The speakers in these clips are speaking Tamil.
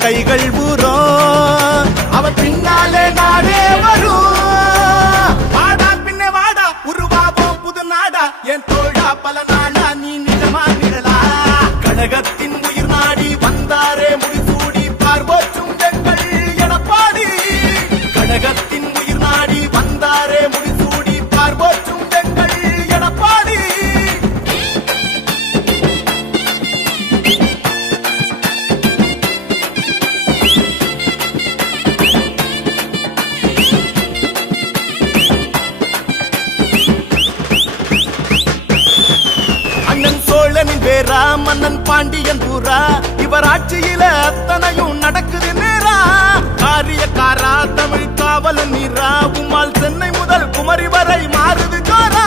கைகள் ஊரும் அவ பின்னாலே நாடே வரும் வாடா பின்ன வாடா உருவாவோம் புது நாடா என் தோழா பல நாளா நீ நிஜமா நிழலா கழகத்தின் உயிர் நாடி வந்தாரே முடிசூடி பார்வோற்றும் எங்கள் எடப்பாடி கழகத்தின் உயிர் நாடி வந்தாரே முடிசூடி பார்வோற்றும் எங்கள் எடப்பாடி அண்ணன் சோழனின் பேரா மன்னன் பாண்டியன் பூரா இவர் ஆட்சியில அத்தனையும் நடக்குது நேரா காரியக்காரா தமிழ் காவலன் நீரா உம்மால் சென்னை முதல் குமரி வரை மாறுது ஜோரா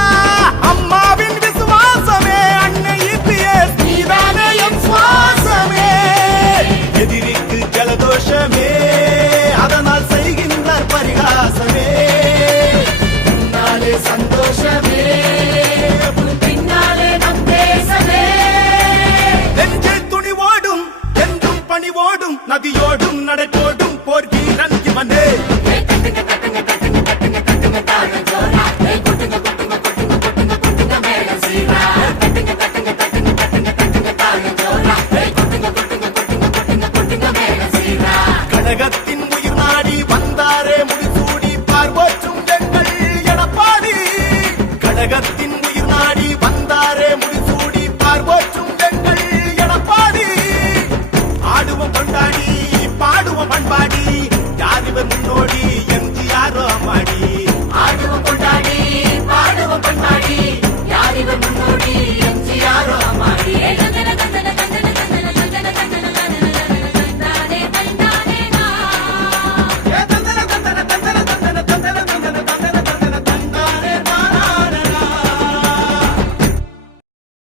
அம்மாவின் விசுவாசமே அன்னை இபிஎஸ் நீதானே என் சுவாசமே எதிரிக்கு ஜலதோஷமே அதனால் செய்கின்றார் பரிகாசமே உன்னாலே சந்தோஷமே பணிவோடும் நதியோடும் நடைபோடும் போர் வீரன் இவனே கழகத்தின் உயிர் நாடி வந்தாரே முடிசூடி பார்வோற்றும் எங்கள் எடப்பாடி கழகத்தின் உயிர் நாடி வந்தாரே முடிசூடி பார்வோற்றும் எங்கள் எடப்பாடி ஆடுவோம் கொண்டாடி பாடுவோம் பண்பாடி யார் இவர் முன்னோடி